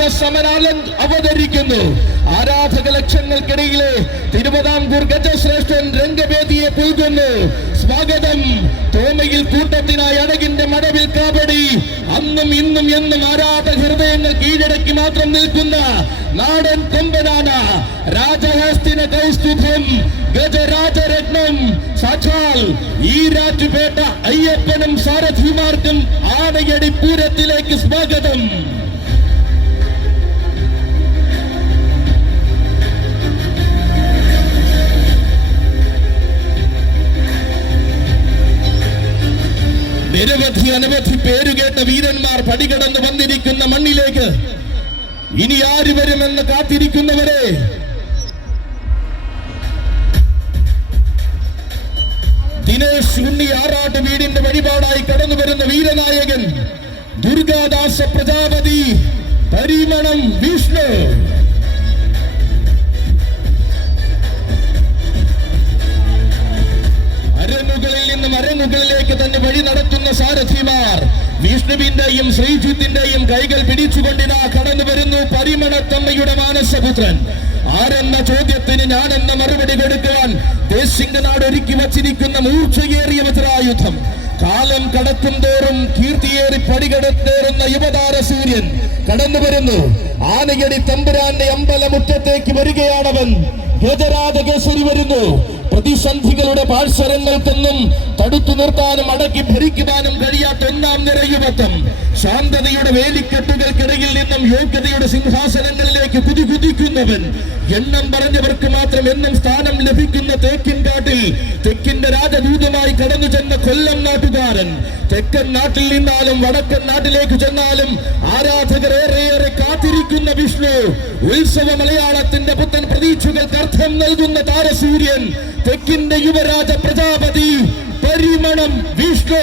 നാദസമനാലം അവതരിക്കുന്നു. ആരാധക ലക്ഷങ്ങൾക്കിടയിലെ തിരുവിതാംകൂർ ഗജശ്രേഷ്ഠൻ രംഗവേദിയെ പുൽകുന്നു. സ്വാഗതം. തോമയിൽ കൂട്ടത്തിനായി അഴകിന്റെ മടവിൽ കാവടി. അന്നും ഇന്നും എന്നും ആരാധക ഹൃദയങ്ങൾ കീഴടക്കി മാത്രം നിൽക്കുന്ന നാടൻ കൊമ്പനാണ് രാജഹസ്തിന കൗസ്തുഭം ഗജരാജരത്നം സാക്ഷാൽ ഈരാറ്റുപേട്ട അയ്യപ്പനും സാരഥിമാർക്കും ആനയടി പൂരത്തിലേക്ക് സ്വാഗതം. നിരവധി അനവധി പേരുകേട്ട വീരന്മാർ പടികടന്ന് വന്നിരിക്കുന്ന മണ്ണിലേക്ക് ഇനി ആര് വരുമെന്ന് കാത്തിരിക്കുന്നവരെ ദിനേശ് ഉണ്ണി ആറാട്ട് വീടിന്റെ വഴിപാടായി കടന്നു വരുന്ന വീരനായകൻ ദുർഗാദാസ പ്രജാപതി പരിമണം വിഷ്ണു. അരങ്ങുകളിൽ നിന്നും അരങ്ങുകളിലേക്ക് തന്നെ വഴി നടത്തുന്ന സാരഥിമാർ വിഷ്ണുവിന്റെയും ശ്രീജിത്തിന്റെയും കൈകൾ പിടിച്ചുകൊണ്ടിതാ കടന്നു വരുന്നു പരിമണത്തമ്മയുടെ മാനസപുത്രൻ. ആരെന്ന ചോദ്യത്തിന് ഞാനെന്ന മറുപടി കൊടുക്കുവാൻ ദേശിംഗനാട് ഒരുക്കി വച്ചിരിക്കുന്ന മൂർച്ചയേറിയ വജ്രായുധം. കാലം കടക്കും തോറും കീർത്തിയേറി പടികടത്തേറുന്ന യുവതാര സൂര്യൻ കടന്നു വരുന്നു. ആനയടി തമ്പുരാന്റെ അമ്പലമുറ്റത്തേക്ക് വരികയാണവൻ. ഗജരാജകേസരി വരുന്നു. പ്രതിസന്ധികളുടെ പാഴ്സരങ്ങൾക്കൊന്നും തടുത്തു നിർത്താനും അടക്കി ഭരിക്കുവാനും കഴിയാത്ത ഒന്നാം നിരയുമത്തം. ശാന്തതയുടെ വേലിക്കെട്ടുകൾക്കിടയിൽ നിന്നും യോഗ്യതയുടെ സിംഹാസനങ്ങളിലേക്ക് കുതിക്കുന്നവൻ. എണ്ണം പറഞ്ഞവർക്ക് മാത്രം എന്നും സ്ഥാനം ലഭിക്കുന്ന തേക്കിൻകാട്ടിൽ തെക്കിന്റെ രാജദൂതമായി കടന്നു ചെന്ന കൊല്ലം നാട്ടുകാരൻ. തെക്കൻ നാട്ടിൽ നിന്നാലും വടക്കൻ നാട്ടിലേക്ക് ചെന്നാലും ആരാധകർ ഏറെ കാത്തിരിക്കുന്ന വിഷ്ണു. ഉത്സവ മലയാളത്തിന്റെ പുത്തൻ പ്രതീക്ഷകൾക്ക് അർത്ഥം നൽകുന്ന താരസൂര്യൻ തെക്കിന്റെ യുവരാജ പ്രജാപതി പരിമണം വിഷ്ണു.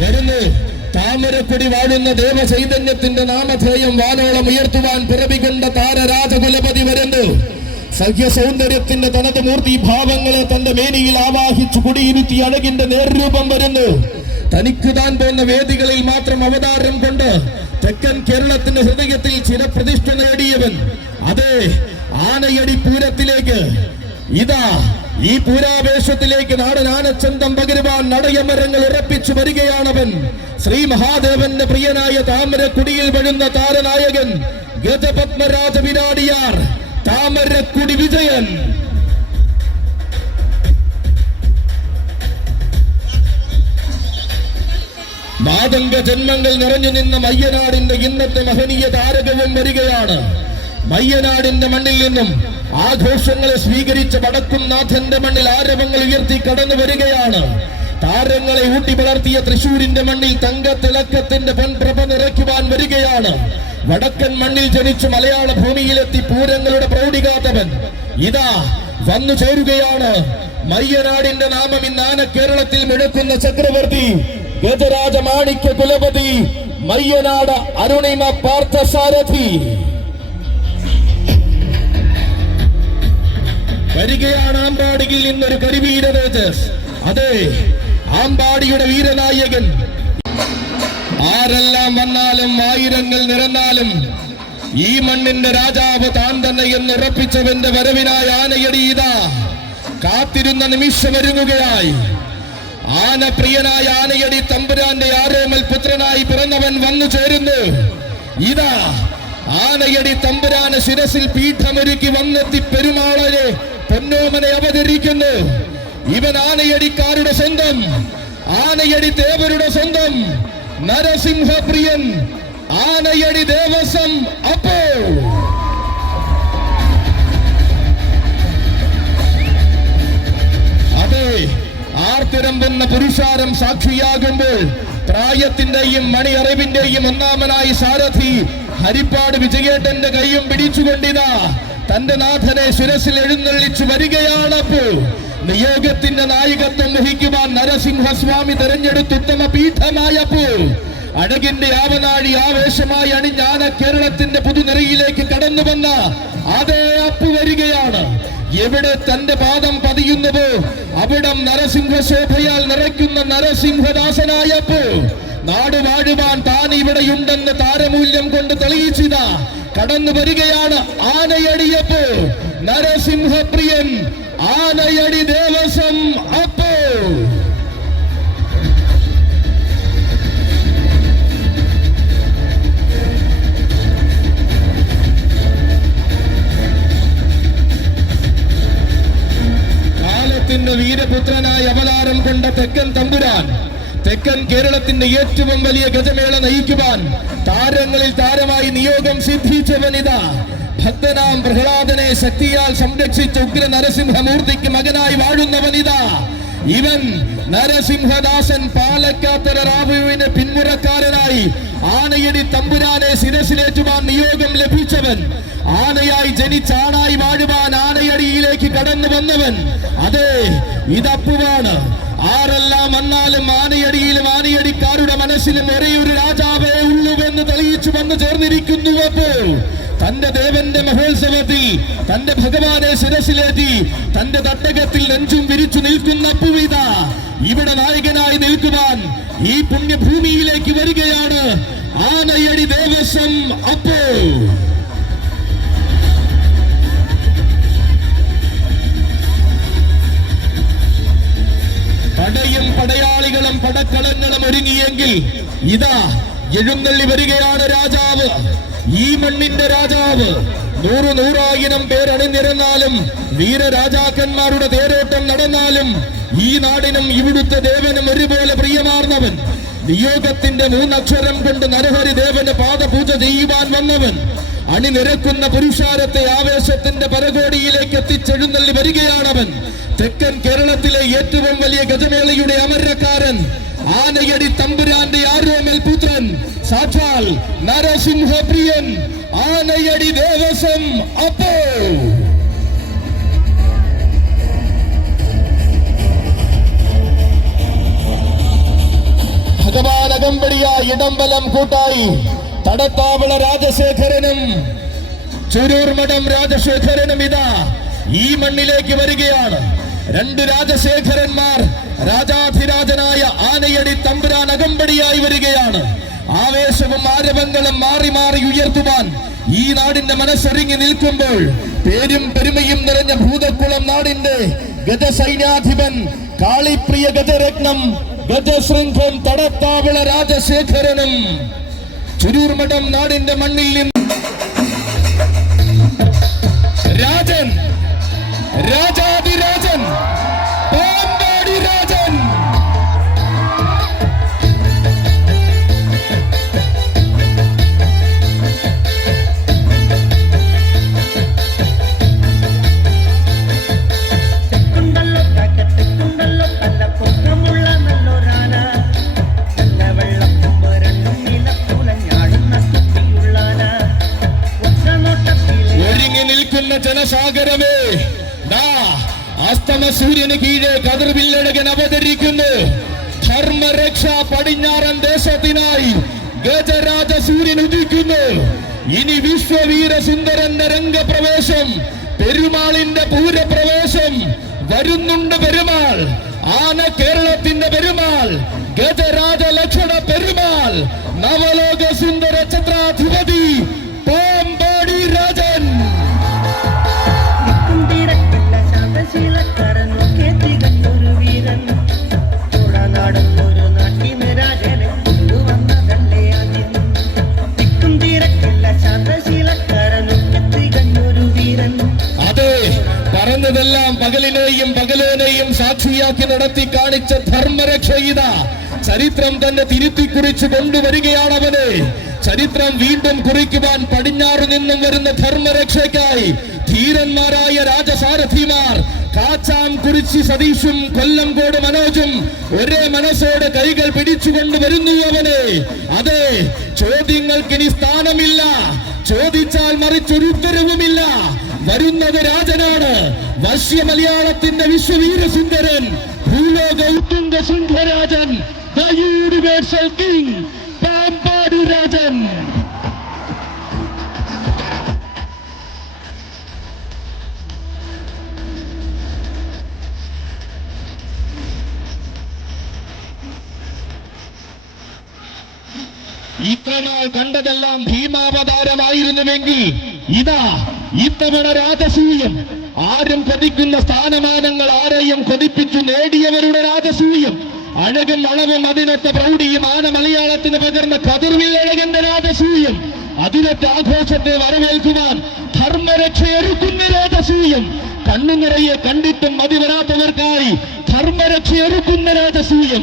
വരുന്നു താമരക്കൊടി വാഴുന്ന ദേവചൈതന്യത്തിന്റെ നാമധേയം വാനോളം ഉയർത്തുവാൻ പിറവികൊണ്ട താരരാജകുലപതി വരുന്നു. സഖ്യ സൗന്ദര്യത്തിന്റെ തനത് മൂർത്തി ഭാവങ്ങളെ തന്റെ മേനിയിൽ ആവാഹിച്ചു കുടിയിരുത്തി അഴകിന്റെ നേർരൂപം വരുന്നു. തനിക്ക് താൻ പോന്ന വേദികളിൽ മാത്രം അവതാരം കൊണ്ട് തെക്കൻ കേരളത്തിന്റെ ഹൃദയത്തിൽ ചിരപ്രതിഷ്ഠ നേടിയവൻ. അതെ, ആനയടി പൂരത്തിലേക്ക് ഇതാ ഈ പൂരാവേശത്തിലേക്ക് നാടൻ ആനച്ചന്തം പകരുവാൻ നടയമരങ്ങൾ ഉറപ്പിച്ചു വരികയാണവൻ. ശ്രീ മഹാദേവന്റെ പ്രിയനായ താമരക്കുടിയിൽ വഴുന്ന താരനായകൻ ഗജപത്മരാജ വിരാടിയാർ താമരക്കുടി വിജയൻ. മാതംഗ ജന്മങ്ങൾ നിറഞ്ഞു നിന്ന മയ്യനാടിന്റെ ഇന്നത്തെ മഹനീയ താരകവും വരികയാണ്. മയ്യനാടിന്റെ മണ്ണിൽ നിന്നും ആഘോഷങ്ങളെ സ്വീകരിച്ച വടക്കുംനാഥന്റെ മണ്ണിൽ ആരവങ്ങൾ ഉയർത്തി കടന്നു വരികയാണ്. താരങ്ങളെ ഊട്ടി വളർത്തിയ തൃശൂരിന്റെ മണ്ണിൽ തങ്കത്തിളക്കത്തിന്റെ പൊൻപ്രഭ നിറയ്ക്കുവാൻ വരികയാണ്. വടക്കൻ മണ്ണിൽ ജനിച്ചു മലയാള ഭൂമിയിലെത്തി പൂരങ്ങളുടെ പ്രൗഢികാത്തവൻ ഇതാ വന്നു ചേരുകയാണ്. മയ്യനാടിന്റെ നാമം ഇന്നാന കേരളത്തിൽ മുഴക്കുന്ന ചക്രവർത്തി ഗജരാജ മാണിക്യ കുലപതി മയ്യനാട് അരുണിമ പാർത്ഥസാരഥി വരികയാണ്. ആമ്പാടിയിൽ നിന്നൊരു കരിവീര തേജസ്. അതെ, ആമ്പാടിയുടെ വീരനായകൻ. ആരെല്ലാം വന്നാലും ആയിരങ്ങൾ നിറന്നാലും ഈ മണ്ണിന്റെ രാജാവ് താൻ തന്നെ എന്ന് ഉറപ്പിച്ചവന്റെ വരവിനായി ആനയടി ഇതാ കാത്തിരുന്ന നിമിഷം ഒരുങ്ങുകയായി. ആനപ്രിയനായ ആനയടി തമ്പുരാന്റെ ആരോമൽ പുത്രനായി പിറന്നവൻ വന്നു ചേരുന്നു. ഇതാ ആനയടി തമ്പുരാന് ശിരസിൽ പീഠമൊരുക്കി വന്നെത്തി പെരുമാളനെ പൊന്നോമനെ അവതരിക്കുന്നു. ഇവൻ ആനയടിക്കാരുടെ സ്വന്തം, ആനയടി ദേവരുടെ സ്വന്തം നരസിംഹപ്രിയൻ ആനയടി ദേവസ്വം. അപ്പോ അതെ, ആർത്തിരമ്പുന്ന പുരുഷാരം സാക്ഷിയാകുമ്പോൾ പ്രായത്തിന്റെയും മണിയറിവിന്റെയും ഒന്നാമനായി സാരഥി ഹരിപ്പാട് വിജയേട്ടന്റെ കൈയും പിടിച്ചുകൊണ്ടിതാ തന്റെ നാഥനെ ശിരസിൽ എഴുന്നള്ളിച്ചു വരികയാണപ്പോ. നിയോഗത്തിന്റെ നായകത്വം വഹിക്കുവാൻ നരസിംഹസ്വാമി തെരഞ്ഞെടുത്ത ഉത്തമ പീഠമായപ്പോ അഴകിന്റെ ആവനാഴി ആവേശമായി അണിഞ്ഞാന കേരളത്തിന്റെ പുതുനിരയിലേക്ക് കടന്നു വന്ന അതേ അപ്പു വരികയാണ്. എവിടെ തന്റെ പാദം പതിയുന്നതോ അവിടം നരസിംഹശോഭയാൽ നിറയ്ക്കുന്ന നരസിംഹദാസനായ അപ്പു നാട് വാഴുവാൻ താൻ ഇവിടെയുണ്ടെന്ന് താരമൂല്യം കൊണ്ട് തെളിയിച്ചിത കടന്നു വരികയാണ്. ആനയടിയപ്പോ നരസിംഹപ്രിയൻ ആനയടി ദേവസ്വം അപ്പോ. കാലത്തിന്റെ വീരപുത്രനായി അവതാരം കൊണ്ട തെക്കൻ തമ്പുരാൻ തെക്കൻ കേരളത്തിന്റെ ഏറ്റവും വലിയ ഗജമേള നയിക്കുവാൻ താരങ്ങളിൽ താരമായി നിയോഗം സിദ്ധിച്ചവനിതാ ഭക്തനാം പ്രഹ്ലാദനെ ശക്തിയാൽ സംരക്ഷിച്ച ഉഗ്ര നരസിംഹമൂർത്തിക്ക് മകനായി വാഴുന്നവനിതാ ഇവൻ നരസിംഹദാസൻ. പാലക്കാത്തര റാവുവിന് പിന്മുറക്കാരനായി ആനയടി തമ്പുരാനെ ശിരസിലേറ്റുവാൻ നിയോഗം ലഭിച്ചവൻ. ആനയായി ജനിച്ചാണായി വാഴുവാൻ ആനയടിയിലേക്ക് കടന്നു വന്നവൻ. അതെ, ഇതപ്പുവാണ്. ആരെല്ലാം വന്നാലും ആനയടിയിലും ആനയടിക്കാരുടെ മനസ്സിലും ഒരേയൊരു രാജാവേ ഉള്ളുവെന്ന് തെളിയിച്ചു വന്നു ചേർന്നിരിക്കുന്നു. അപ്പോൾ തന്റെ ദേവന്റെ മഹോത്സവത്തിൽ തന്റെ ഭഗവാനെ ശിരസിലേറ്റി തന്റെ തട്ടകത്തിൽ നെഞ്ചും വിരിച്ചു നിൽക്കുന്ന അപ്പുവിത ഇവിടെ നായകനായി നിൽക്കുവാൻ ഈ പുണ്യഭൂമിയിലേക്ക് വരികയാണ്. ആനയടി ദേവസ്വം അപ്പു. പടയും പടയാളികളും പടക്കളങ്ങളും ഒരുങ്ങിയെങ്കിൽ ഇതാ എഴുന്നള്ളി വരികയാണ് രാജാവ്, ഈ മണ്ണിന്റെ രാജാവ്. 100,000 പേർ അണിനിരന്നാലും വീരരാജാക്കന്മാരുടെ തേരോട്ടം നടന്നാലും ഈ നാടിനും ഇവിടുത്തെ ദേവനും ഒരുപോലെ പ്രിയമാർന്നവൻ. നിയോഗത്തിന്റെ 3 അക്ഷരം കൊണ്ട് നരഹരി ദേവന് പാദപൂജ ചെയ്യുവാൻ വന്നവൻ. അണിനിരക്കുന്ന പുരുഷാരത്തെ ആവേശത്തിന്റെ പരകോടിയിലേക്ക് എത്തിച്ചെഴുന്നള്ളി വരികയാണവൻ. തെക്കൻ കേരളത്തിലെ ഏറ്റവും വലിയ ഗജമേളയുടെ അമരക്കാരൻ ആനയടി തമ്പുരാന്റെ ആരോമൽ പുത്രൻ സാക്ഷാൽ നരസിംഹപ്രിയൻ ആനയടി ദേവസ്വം അപ്പോ. ഭഗവാൻ അകമ്പടിയായി ഇടംബലം കൂട്ടായി തടത്താവള രാജശേഖരനും ചുരൂർമഠം രാജശേഖരനും ഇതാ ഈ മണ്ണിലേക്ക് വരികയാണ്. 2 രാജശേഖരന്മാർ രാജാധിരാജനായ ആനയടി തമ്പുരാൻ അകമ്പടിയായി വരികയാണ്. ആവേശവും ആരവങ്ങളും മാറി മാറി ഉയർത്തുവാൻ ഈ നാടിന്റെ മനസ്സൊരുങ്ങി നിൽക്കുമ്പോൾ പേരും പെരുമയും നിറഞ്ഞ ഭൂതക്കുളം നാടിന്റെ ഗജസൈന്യാധിപൻ കാളിപ്രിയ ഗജരത്നം ഗജശൃംഖം തടത്താവള രാജശേഖരനും ചുരൂർമഠം നാടിന്റെ മണ്ണിൽ നിന്ന് രാജൻ, രാജാതിരാജൻ, പാമ്പാടി രാജൻ. ഒരുങ്ങി നിൽക്കുന്ന ജനസാഗരമേ, അസ്തമ സൂര്യന് കീഴെ കതിർവില്ലഴകൻ അവതരിക്കുന്നു. ധർമ്മരക്ഷ പടിഞ്ഞാറൻ ദേശത്തിനായി ഗജരാജ സൂര്യൻ ഉദിക്കുന്നു. ഇനി വിശ്വവീര സുന്ദരന്റെ രംഗപ്രവേശം, പെരുമാളിന്റെ പൂരപ്രവേശം വരുന്നുണ്ട്. പെരുമാൾ ആന കേരളത്തിന്റെ പെരുമാൾ, ഗജരാജ ലക്ഷണ പെരുമാൾ, നവലോക സുന്ദര ഛത്രാധിപതി പാമ്പാടി രാജൻ. അതെ, പറഞ്ഞതെല്ലാം പകലിനെയും പകലേനെയും സാക്ഷിയാക്കി നടത്തി കാണിച്ച ധർമ്മരക്ഷയിത ചരിത്രം തന്നെ തിരുത്തി കുറിച്ച് കൊണ്ടുവരികയാണവനെ. ചരിത്രം വീണ്ടും കുറിക്കുവാൻ പടിഞ്ഞാറു നിന്നും വരുന്ന ധർമ്മരക്ഷയ്ക്കായി ധീരന്മാരായ രാജസാരഥിമാർ കാച്ചാം കുറിച്ചി സതീഷും കൊല്ലംകോട് മനോജും ഒരേ മനസ്സോടെ കൈകൾ പിടിച്ചുകൊണ്ട് വരുന്നു അവനെ. അതെ, ചോദ്യങ്ങൾക്കിനി സ്ഥാനമില്ല, ചോദിച്ചാൽ മറിച്ചൊരു ഉത്തരവുമില്ല. വരുന്നത് രാജനാണ്, വശ്യ മലയാളത്തിന്റെ വിശ്വവീര സുന്ദരൻ, ഭൂലോക ഉത്തുംഗ സിംഹരാജൻ, the universal king. രാജൻ. ഇത്രനാൾ കണ്ടതെല്ലാം ഭീമാവതാരമായിരുന്നുവെങ്കിൽ ഇതാ ഇത്തവണ രാജസൂയം. ആരും കൊതിക്കുന്ന സ്ഥാനമാനങ്ങൾ ആരെയും കൊതിപ്പിച്ചു നേടിയവരുടെ രാജസൂയം. അഴകും അളവും അതിനൊത്ത പ്രൗഢിയും ആന മലയാളത്തിന് പകർന്ന കതിർവില്ലഴകന്റെ രാജസൂയം. അതിനൊത്ത ആഘോഷത്തെ വരവേൽക്കുവാൻ ധർമ്മരക്ഷയൊരുക്കുന്ന രാജസൂയം. കണ്ണുനിറയെ കണ്ടിട്ടും മതി വരാത്തവർക്കായി ധർമ്മരക്ഷയൊരുക്കുന്ന രാജസൂയം.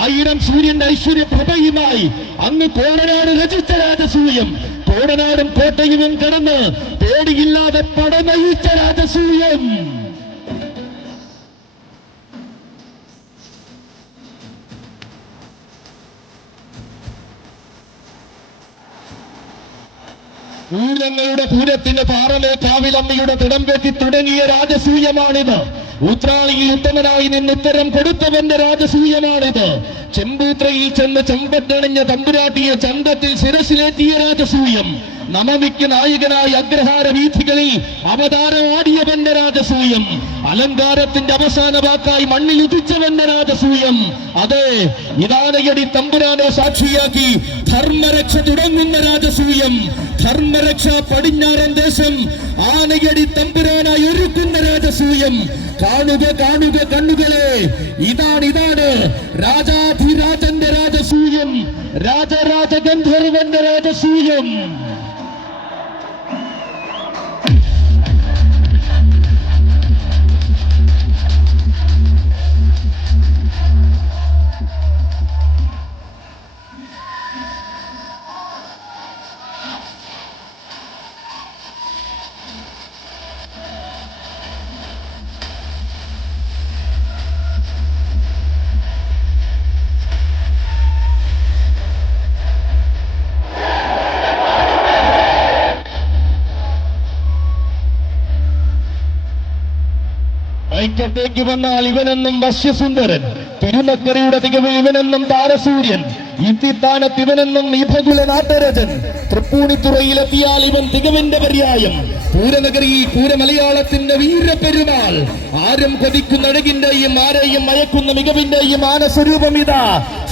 1000 സൂര്യന്റെ ഐശ്വര്യപ്രഭയുമായി അങ്ങ് കോടനാട് രചിച്ച രാജസൂയം. കോടനാടും കോട്ടയും കടന്ന് പേടിയില്ലാതെ പടനയിച്ച രാജസൂയം. പൂരങ്ങളുടെ പൂരത്തിന്റെ പാറലെ കാവിലമ്മയുടെ തിടംപെറ്റി തുടങ്ങിയ രാജസൂയമാണിത്. ഉത്രാളിയിൽ ഉത്തമനായി നിന്ന് ഉത്തരം കൊടുത്തവന്റെ രാജസൂയമാണിത്. ചെമ്പൂത്രയിൽ ചെന്ന് ചെമ്പട്ടണിഞ്ഞ തമ്പുരാട്ടിയ ചന്തത്തിൽ ശിരസിലേറ്റിയ രാജസൂയം. നവമിക്ക് നായകനായി അഗ്രഹാര വീഥികളിൽ അവതാരമാടിയവന്റെ രാജസൂയം. അലങ്കാരത്തിന്റെ അവസാന വാക്കായി മണ്ണിൽ ഉദിച്ചവന്റെ രാജസൂയം. അതെ, ഇതാനയടി തമ്പുരാനെ സാക്ഷിയാക്കി ധർമ്മരക്ഷ തുടങ്ങുന്ന രാജസൂയം. ധർമ്മരക്ഷ പടിഞ്ഞാറൻ ദേശം ആനയടി തമ്പുരാനായി ഒരുക്കുന്ന രാജസൂയം. കാണുക കാണുക കണ്ണുകളെ, ഇതാണ് രാജാധിരാജന്റെ രാജസൂയം. രാജരാജ ഗന്ധർവന്റെ രാജസൂയം. ഐക്യത്തേക്ക് വന്നാൽ ഇവനെന്നും വശ്യസുന്ദരൻ, തിരുനക്കരയുടെ തികവിൽ ഇവനെന്നും താരസൂര്യൻ, ഇത്തിത്താനത്ത് ഇവനെന്നും ഇഭകുല നാട്ടരജൻ, തൃപ്പൂണിത്തുറയിലെത്തിയാൽ ഇവൻ തികവിന്റെ പര്യായം, പൂരനഗരിയിൽ പൂരമലയാളത്തിന്റെ വീരപ്പെരുമാൾ, ആരും കൊതിക്കുന്ന അഴകിന്റെയും ആരെയും മയക്കുന്ന മികവിന്റെയും ആനസ്വരൂപം ഇതാ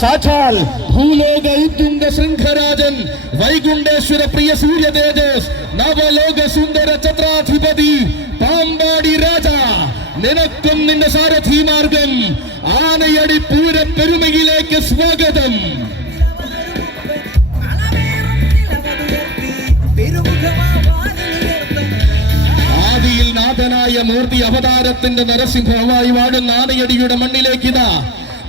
സാക്ഷാൽ ഭൂലോക ഉത്തുംഗ ശൃംഖരാജൻ, വൈകുണ്ഠേശ്വര പ്രിയ സൂര്യ തേജസ്, നവലോക സുന്ദര ഛത്രാധിപതി, പാമ്പാടി രാജ, നിനക്കും നിന്റെ സാരഥിമാർഗം ആനയടി പൂര പെരുമയിലേക്ക് സ്വാഗതം. ആദിയിൽ നാഥനായ മൂർത്തി അവതാരത്തിന്റെ നരസിംഹമായി വാഴുന്ന ആനയടിയുടെ മണ്ണിലേക്ക് ഇതാ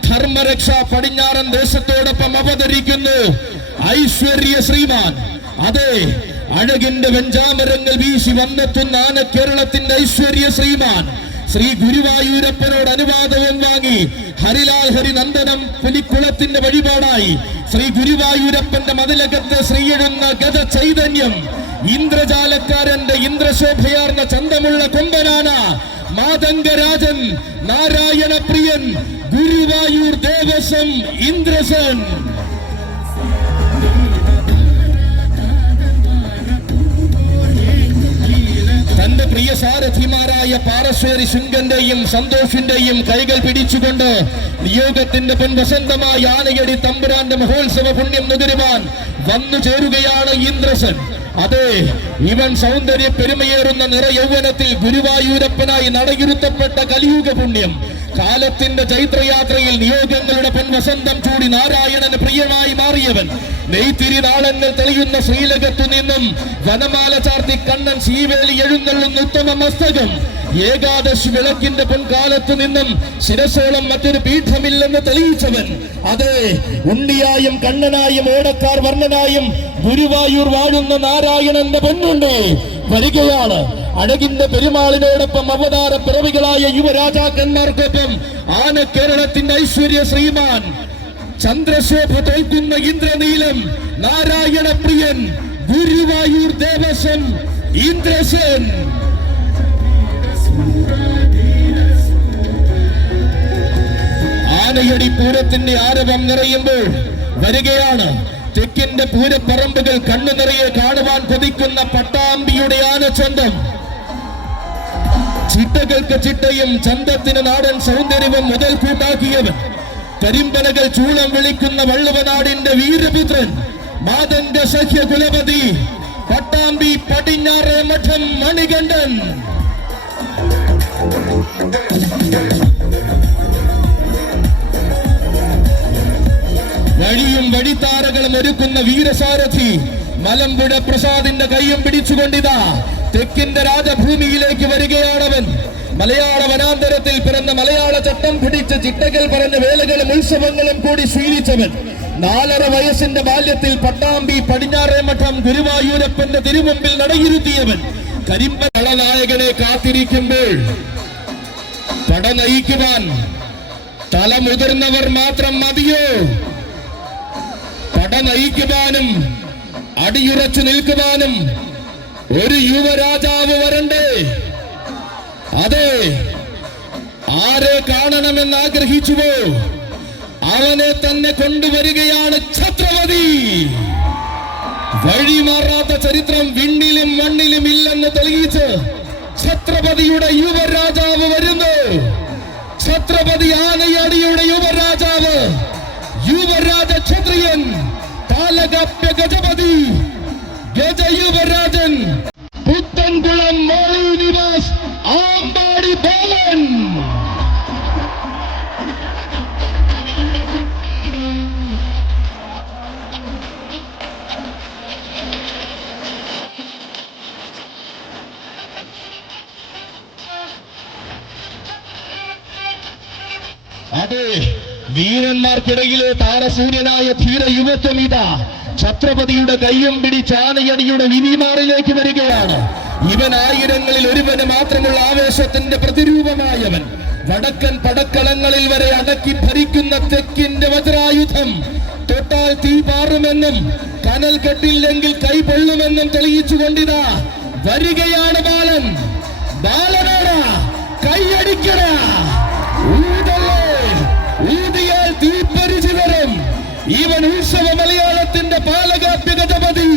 ധർമ്മരക്ഷ പടിഞ്ഞാറൻ ദേശത്തോടൊപ്പം അവതരിക്കുന്നു ഐശ്വര്യ ശ്രീമാൻ. അതെ, അഴകിന്റെ വെഞ്ചാമരങ്ങൾ വീശി വന്നെത്തുന്ന ആന കേരളത്തിന്റെ ഐശ്വര്യ ശ്രീമാൻ ശ്രീ ഗുരുവായൂരപ്പനോട് അനുവാദവും വാങ്ങി ഹരിലാൽ ഹരിനന്ദനം പുലിക്കുളത്തിന്റെ വഴിപാടായി ശ്രീ ഗുരുവായൂരപ്പന്റെ മതിലകത്ത് ശ്രീയെഴുന്ന ഗജ ചൈതന്യം, ഇന്ദ്രജാലക്കാരന്റെ ഇന്ദ്രശോഭയാർന്ന ചന്തമുള്ള കൊമ്പനാന, മാതംഗരാജൻ, നാരായണ പ്രിയൻ, ഗുരുവായൂർ ദേവസ്വം ഇന്ദ്രസൻ. തന്റെ പ്രിയ സാരഥിമാരായ പാറശ്ശേരി ശുങ്കന്റെയും സന്തോഷിന്റെയും കൈകൾ പിടിച്ചുകൊണ്ട് നിയോഗത്തിന്റെ പൊൻവസന്തമായ ആനയടി തമ്പുരാന്റെ മഹോത്സവ പുണ്യം നുകരുവാൻ വന്നു ചേരുകയാണ് ഇന്ദ്രസൻ. അതെ, ഇവൻ സൗന്ദര്യ പെരുമയേറുന്ന നിറയൗവനത്തിൽ ഗുരുവായൂരപ്പനായി നടയിരുത്തപ്പെട്ട കലിയുഗ പുണ്യം. കാലത്തിന്റെ ചൈത്രയാത്രയിൽ നിയോഗങ്ങളുടെ പൊൻവസന്തം ചൂടി നാരായണന് പ്രിയമായി മാറിയവൻ. നെയ്ത്തിരി നാളങ്ങൾ തെളിയുന്ന ശ്രീലകത്തു നിന്നും വനമാല ചാർത്തി കണ്ണൻ ശീവേലി എഴുന്നള്ളുന്ന ഉത്തമ മസ്തകം. ഏകാദശി വിളക്കിന്റെ പൊൻകാലത്തു നിന്നും ശിരസോളം മറ്റൊരു പീഠമില്ലെന്ന് തെളിയിച്ചവൻ. അതെ, ഉണ്ണിയായും കണ്ണനായും ഓടക്കാർ വർണ്ണനായും ഗുരുവായൂർ വാഴുന്ന നാരായണന്റെ പൊന്നുണ്ട് വരികയാണ്. അഴകിന്റെ പെരുമാളിനോടൊപ്പം അവതാര പിറവികളായ യുവരാജാക്കന്മാർക്കൊപ്പം ആന കേരളത്തിന്റെ ഐശ്വര്യ ശ്രീമാൻ, ചന്ദ്രശോഭ തോൽക്കുന്ന ഇന്ദ്രനീലം, നാരായണ പ്രിയൻ, ഗുരുവായൂർ ദേവസ്വം ഇന്ദ്രസൻ. ആനയടി പൂരത്തിന്റെ ആരവം നിറയുമ്പോൾ വരികയാണ് തെക്കിന്റെ പൂരപ്പറമ്പുകൾ കണ്ണു നിറയെ കാണുവാൻ കൊതിക്കുന്ന പട്ടാമ്പിയുടെ ആനച്ചന്തം. ചിട്ടകൾക്ക് ചിട്ടയും ചന്തത്തിന് നാടൻ സൗന്ദര്യവും മുതൽ കൂട്ടാക്കിയവൻ. കരിമ്പനകൾ ചൂളം വിളിക്കുന്ന വള്ളുവനാടിന്റെ വീരപുത്രൻ, മാതന്റെ സഖ്യകുലപതി, പട്ടാമ്പി പടിഞ്ഞാറേ മഠം മണികണ്ഠൻ. വഴിയും വഴിത്താരകളും ഒരുക്കുന്ന വീരസാരഥി മലമ്പുഴ പ്രസാദിന്റെ കയ്യും പിടിച്ചുകൊണ്ടിതാ തെക്കിന്റെ രാജഭൂമിയിലേക്ക് വരികയാണവൻ. മലയാള വനാന്തരത്തിൽ പിറന്ന മലയാള ചട്ടം പിടിച്ച ചിട്ടകൾ പറഞ്ഞ വേലകളും ഉത്സവങ്ങളും കൂടി ശീലിച്ചവൻ. 4.5 വയസ്സിന്റെ ബാല്യത്തിൽ പട്ടാമ്പി പടിഞ്ഞാറേ മഠം ഗുരുവായൂരപ്പന്റെ തിരുമുമ്പിൽ നടയിരുത്തിയവൻ. കരിമ്പ കളനായകനെ കാത്തിരിക്കുമ്പോൾ പട നയിക്കുവാൻ തലമുതിർന്നവർ മാത്രം മതിയോ? പട നയിക്കുവാനും അടിയുറച്ചു നിൽക്കുവാനും ഒരു യുവരാജാവ് വരണ്ടേ? അതെ, ആരെ കാണണമെന്ന് ആഗ്രഹിച്ചുവോ അവനെ തന്നെ കൊണ്ടുവരികയാണ് ഛത്രപതി. വഴിമാറാത്ത ചരിത്രം വിണ്ണിലും മണ്ണിലും ഇല്ലെന്ന് തെളിയിച്ച് ഛത്രപതിയുടെ യുവരാജാവ് വരുന്നു. ഛത്രപതി ആനയടിയുടെ യുവരാജാവ്, യുവരാജ ക്ഷത്രിയൻ, പാലകാപ്യ ഗജപതി, ഗജയുവരാജൻ, പുത്തൻകുളം മോളി നിവാസ് ആമ്പാടി ബാലൻ. അതെ, വീരന്മാർക്കിടയിലെ താരസൂര്യനായ ധീര യുവത്വം ഇതാ ഛത്രപതിയുടെ കയ്യും പിടിച്ച് ആനയടിയുടെ വിധിമാറിലേക്ക് വരികയാണ്. ഇവൻ ആയിരങ്ങളിൽ ഒരുവന് മാത്രമുള്ള ആവേശത്തിന്റെ പ്രതിരൂപമായവൻ. വടക്കൻ പടക്കളങ്ങളിൽ വരെ അടക്കി ഭരിക്കുന്ന തെക്കിന്റെ വജ്രായുധം. തൊട്ടാൽ തീ പാറുമെന്നും കനൽ കെട്ടില്ലെങ്കിൽ കൈ പൊള്ളുമെന്നും തെളിയിച്ചുകൊണ്ടിതാ വരികയാണ് ബാലൻ. ബാലനോടാ കൈയടിക്കട, ഊതിയാൽ തീപ്പരിചിതരും. ഇവൻ ഉത്സവ മലയാളത്തിന്റെ പാലകാപ്യ ഗജപതി,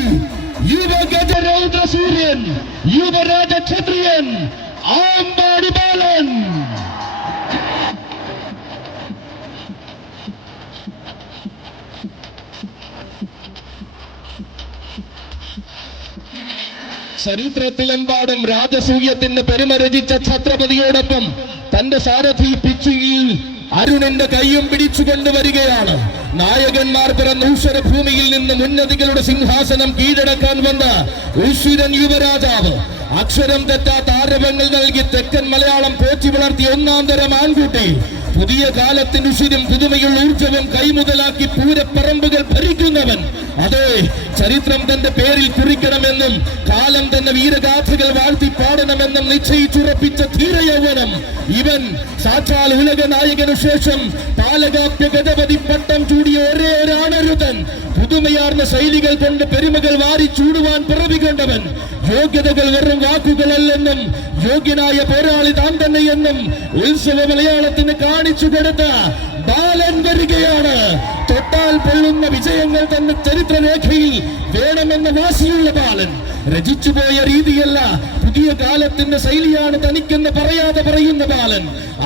യുവഗജ രൗദ്രസൂര്യൻ, യുവരാജ ക്ഷത്രിയൻ, ആമ്പാടി ബാലൻ. ചരിത്രത്തിലെമ്പാടും രാജസൂയത്തിന്റെ പെരുമ രചിച്ച ഛത്രപതിയോടൊപ്പം തന്റെ സാരഥി പിച്ചിയിൽ അരുണിന്റെ കയ്യും പിടിച്ചുകൊണ്ടുവരികയാണ്. നായകന്മാർ പിറന്ന ഊശ്വരഭൂമിയിൽ നിന്ന് ഉന്നതികളുടെ സിംഹാസനം കീഴടക്കാൻ വന്ന ഉശിരൻ യുവരാജാവ്. അക്ഷരം തെറ്റാത്ത ആരവങ്ങൾ നൽകി തെക്കൻ മലയാളം പോറ്റി വളർത്തിയ ഒന്നാം തരം ആൺകുട്ടി. പുതിയ കാലത്തിന്റെ ഉശിരും പുതുമയുള്ള ഊർജവും കൈമുതലാക്കി പൂരപ്പറമ്പുകൾ ഭരിക്കുന്നവൻ. അതെ, ചരിത്രം തന്റെ പേരിൽ കുറിക്കണമെന്നും കാലം തന്നെ വീരഗാഥകൾ വാഴ്ത്തി പാടണമെന്നും നിശ്ചയിച്ചുറപ്പിച്ച ധീരയൗവനം ഇവൻ. സാക്ഷാൽ ഉലക നായകനു ശേഷം പാലകാപ്യ ഗജപതി പട്ടം ചൂടിയ ഒരേ ഒരാണരുതൻ. പുതുമയാർന്ന ശൈലികൾ കൊണ്ട് പെരുമകൾ വാരി ചൂടുവാൻ പിറവികൊണ്ടവൻ. യോഗ്യതകൾ വെറും വാക്കുകളല്ലെന്നും യോഗ്യനായ പോരാളി താൻ തന്നെയെന്നും ഉത്സവ മലയാളത്തിന് കാണിച്ചു കൊടുത്ത ബാലൻ വരികയാണ്. തൊട്ടാൽ പൊള്ളുന്ന വിജയങ്ങൾ തന്നെ ചരിത്രരേഖയിൽ വേണമെന്ന വാശിയുള്ള ബാലൻ. രചിച്ചുപോയ രീതിയല്ല, പുതിയ കാലത്തിന്റെ ശൈലിയാണ് തനിക്കെന്ന് പറയാതെ പറയുന്ന ബാലൻ.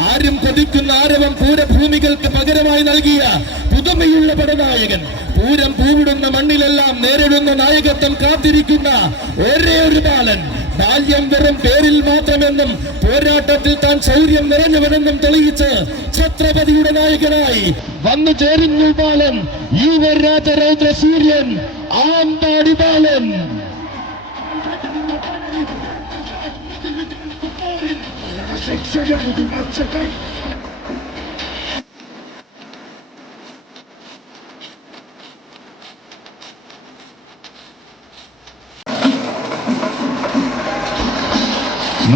ആരും കൊതിക്കുന്ന ആരവം പൂരഭൂമികൾക്ക് പകരമായി നൽകിയ പുതുമയുള്ള പടനായകൻ. പൂരം പൂവിടുന്ന മണ്ണിലെല്ലാം നേരിടുന്ന നായകത്വം കാത്തിരിക്കുന്ന ഒരേ ഒരു ബാലൻ. ബാല്യം വെറും പേരിൽ മാത്രമെന്നും പോരാട്ടത്തിൽ താൻ ശൗര്യം നിറഞ്ഞവനെന്നും തെളിയിച്ച് ഛത്രപതിയുടെ നായകനായി വന്നു ചേരുന്നു ബാലൻ, യുവരാജ രൗദ്ര സൂര്യൻ, ആമ്പാടി ബാലൻ.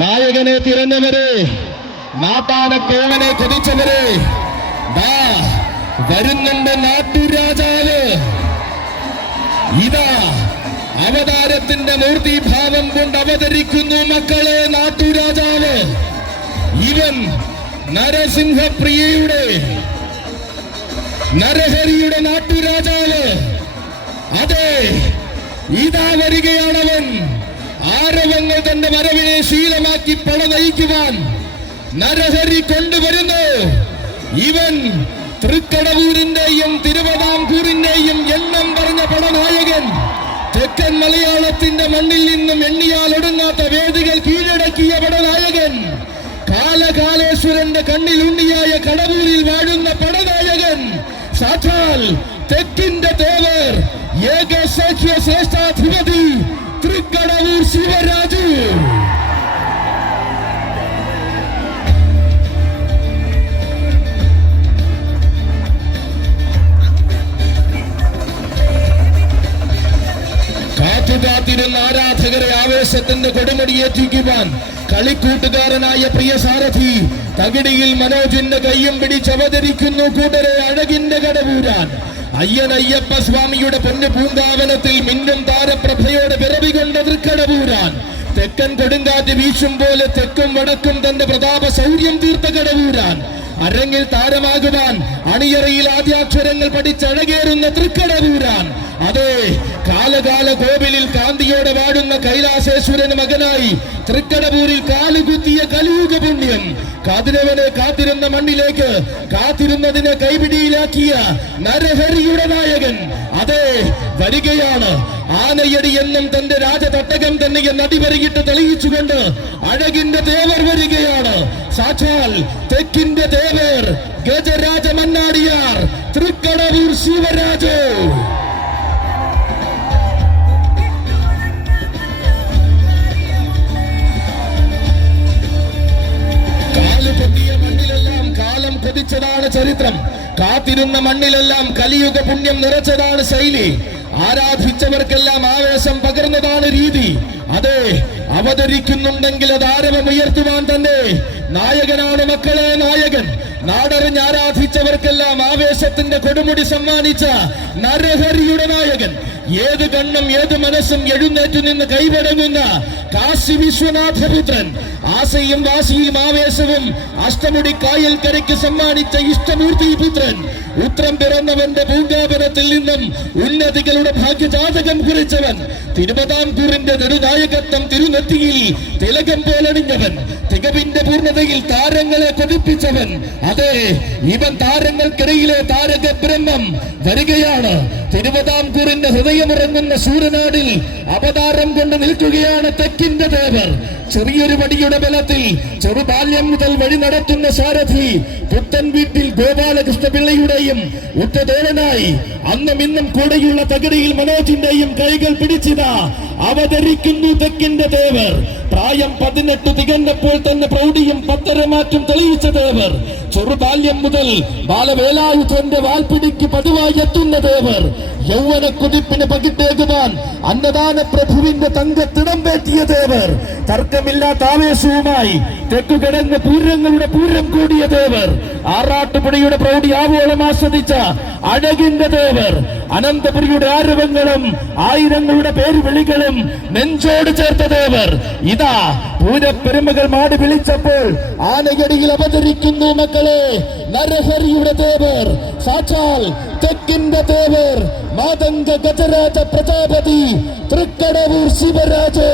നായകനെ തിരഞ്ഞവരെ, നാട്ടാനക്കേവനെ കൊതിച്ചവരെ, വരുന്നുണ്ട് നാട്ടുരാജാവ്. ഇതാ അവതാരത്തിന്റെ മൂർത്തിഭാവം കൊണ്ട് അവതരിക്കുന്നു മക്കളെ നാട്ടുരാജാവ്. ഇവൻ നരസിംഹപ്രിയയുടെ, നരഹരിയുടെ നാട്ടുരാജാവ്. അതെ, ഇതാ വരികയാണവൻ. ആരവങ്ങൾ തന്റെ വരവിനെ ശീലമാക്കി പട നയിക്കുവാൻ നരഹരി കൊണ്ടുവരുന്നു. ഇവൻ തൃക്കടവൂരിന്റെയും തിരുവിതാംകൂറിന്റെയും എണ്ണം പറഞ്ഞ പടനായകൻ. തെക്കൻ മലയാളത്തിന്റെ മണ്ണിൽ നിന്നും എണ്ണിയാൽ ഒടുങ്ങാത്ത വേദികൾ കീഴടക്കിയ പടനായകൻ. കാലകാലേശ്വരന്റെ കണ്ണിൽ ഉണ്ണിയായ കടവൂരിൽ വാഴുന്ന പടനായകൻ. സാക്ഷാൽ തെക്കിന്റെ തേവർ, ഏകസഖ്യ ശ്രേഷ്ഠാധിപതി തൃക്കടവൂർ ശിവരാജു. കാത്തിരുന്ന ആരാധകരെ ആവേശത്തിന്റെ കൊടുമുടിയേറ്റിക്കുവാൻ കളിക്കൂട്ടുകാരനായ പ്രിയ സാരഥി തകിടിയിൽ മനോജിന്റെ കയ്യും പിടിച്ചവതരിക്കുന്നു. കൂട്ടരെ അഴകിന്റെ കടവൂരാൻ അയ്യനയ്യപ്പ സ്വാമിയുടെ പൊന്നു പൂങ്കാവനത്തിൽ മിന്നും താരപ്രഭയോടെ പിറവികൊണ്ട തൃക്കടവൂരാൻ. തെക്കൻ കൊടുങ്കാറ്റ് വീശും പോലെ തെക്കും വടക്കും തന്റെ പ്രതാപ ശൗര്യം തീർത്ത കടവൂരാൻ. അരങ്ങിൽ താരമാകുവാൻ അണിയറയിൽ ആദ്യാക്ഷരങ്ങൾ പഠിച്ചഴകേറുന്ന തൃക്കടവൂരാൻ. അതെ, കാലകാല കോവിലിൽ കാന്തിയോടെ വാഴുന്ന കൈലാസേശ്വരന് മകനായി തൃക്കടവൂരിൽ കാലുകുത്തിയ കലിയുഗ പുണ്യം. കാതിരവനെ കാത്തിരുന്ന മണ്ണിലേക്ക് കാത്തിരുന്നതിനെ കൈപിടിയിലാക്കിയ നരഹരിയുടെ നായകൻ. അതെ, വരികയാണ്. ആനയടി എന്നും തന്റെ രാജതട്ടകം തന്നെ നടിപെരുകിട്ട് തെളിയിച്ചുകൊണ്ട് അഴകിന്റെ തേവർ വരികയാണ്. സാക്ഷാൽ തെക്കിന്റെ തേവർ ഗജരാജ മന്നാടിയാർ തൃക്കടവൂർ ശിവരാജു. മണ്ണിലെല്ലാം കാലം കൊതിച്ചതാണ് ചരിത്രം. കാത്തിരുന്ന മണ്ണിലെല്ലാം കലിയുഗ പുണ്യം നിറച്ചതാണ് ശൈലി. ആരാധിച്ചവർക്കെല്ലാം ആവേശം പകർന്നതാണ് രീതി. അതെ, അവതരിക്കുന്നുണ്ടെങ്കിൽ അത് ആരവമുയർത്തുവാൻ തന്നെ നായകനാണ് മക്കളെ നായകൻ. നാടറിഞ്ഞ് ആരാധിച്ചവർക്കെല്ലാം ആവേശത്തിന്റെ കൊടുമുടി സമ്മാനിച്ച നരഹരിയുടെ നായകൻ. ഏത് കണ്ണും ഏത് മനസ്സും എഴുന്നേറ്റു നിന്ന് കൈവടങ്ങുന്ന കാശി വിശ്വനാഥപുത്രൻ. ആശയും വാശിയും ആവേശവും അഷ്ടമുടി കായൽ കരയ്ക്ക് സമ്മാനിച്ച ഇഷ്ടമൂർത്തി പുത്രൻ. ഉത്രം പിറന്നവന്റെ പൂങ്കാപനത്തിൽ നിന്നും ഉന്നതികളുടെ ഭാഗ്യജാതകം കുറിച്ചവൻ. തിരുവിതാംകൂറിന്റെ നെടുനായകത്വം തിരുനെറ്റിയിൽ തിലകം പോലണിഞ്ഞവൻ. തികവിന്റെ പൂർണ്ണതയിൽ താരങ്ങളെ കൊതിപ്പിച്ചവൻ. അതെ, ഇവൻ താരങ്ങൾക്കിടയിലെ താരക ബ്രഹ്മം വരികയാണ്. തിരുവിതാംകൂറിന്റെ ഹൃദയമിറങ്ങുന്ന സൂര്യനാടിൽ അവതാരം കൊണ്ട് നിൽക്കുകയാണ് തെക്കിന്റെ തേവർ. ചെറിയൊരു വടിയുടെ ബലത്തിൽ ചെറുബാല്യം മുതൽ വഴി നടത്തുന്ന സാരഥി പുത്തൻ വീട്ടിൽ ഗോപാലകൃഷ്ണ പിള്ളയുടെയും ഉറ്റതോഴനായി അന്നും ഇന്നും കൂടെയുള്ള തകടിയിൽ മനോജിന്റെയും കൈകൾ പിടിച്ചിതാ അവതരിക്കുന്നു തെക്കിന്റെ തേവർ. പ്രായം 18 തികഞ്ഞപ്പോൾ തന്നെ പ്രൗഢിയും പത്തരമാറ്റും തെളിയിച്ച തേവർ. ചെറുബാല്യം മുതൽ ബാലവേലായുധന്റെ വാൽപിടിക്ക് പതിവായി എത്തുന്ന തേവർ. യൗവന കുതിപ്പിന് പകിട്ടേകുവാൻ അന്നദാന പ്രഭുവിന്റെ തങ്കത്തിടം പേറ്റിയ തേവർ. തർക്കമില്ലാത്ത ആവേശവുമായി തെക്കുകിടങ്ങ് പൂരങ്ങളുടെ പൂരം കൂടിയ തേവർ. ആറാട്ടുപുഴയുടെ പ്രൗഢി ആവോളം ആസ്വദിച്ച അഴകിന്റെ തേവർ. അനന്തപുരിയുടെ ആരവങ്ങളും ആയിരങ്ങളുടെ പേരുവിളികളും നെഞ്ചോട് ചേർത്ത തേവർ. ഇതാ പൂരപ്പെരുമകൾ മാടി വിളിച്ചപ്പോൾ ആനയടിയിൽ അവതരിക്കുന്നു മക്കളെ നരഹരിയുടെ തേവർ. സാക്ഷാൽ തെക്കിന്റെ തേവർ മാതംഗ ഗജരാജ പ്രജാപതി തൃക്കടവൂർ ശിവരാജു.